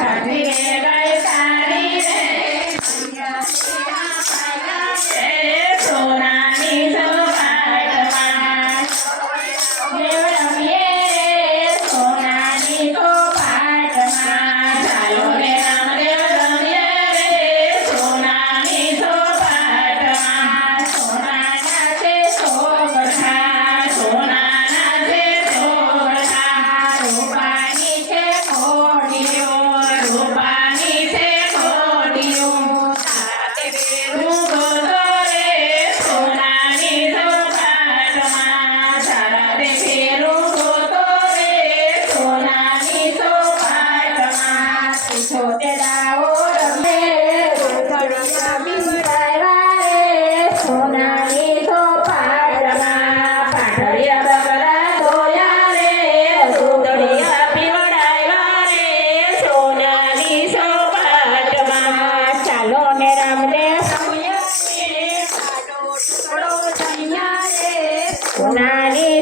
સાધીને ગઈ તારી રે સોનાની સોપાટમાં દેવ રમીએ સોનાની સોપાટમાં ચાલો રે રામદેવ રમીએ રે સોનાની સોપાટમાં સોનાના છે સોગઠા સોનાના છે સોગઠા રૂપાની છે કોડીઓ રૂપાની છે કોડીઓ તાતે બેરું ગોતો રે સોનાની સોપાટમાં તાતે બેરું ગોતો રે સોનાની સોપાટમાં પૂછો તે દાવો રમે ગોકળિયા બિંદાવ્યા રે સોનાની સોપાટમાં પાટડિયા બકરા ધોયા રે દૂધડિયા પીવડાવ્યા રે સોનાની સોપાટમાં ચાલો ને રામદેવ સોનાની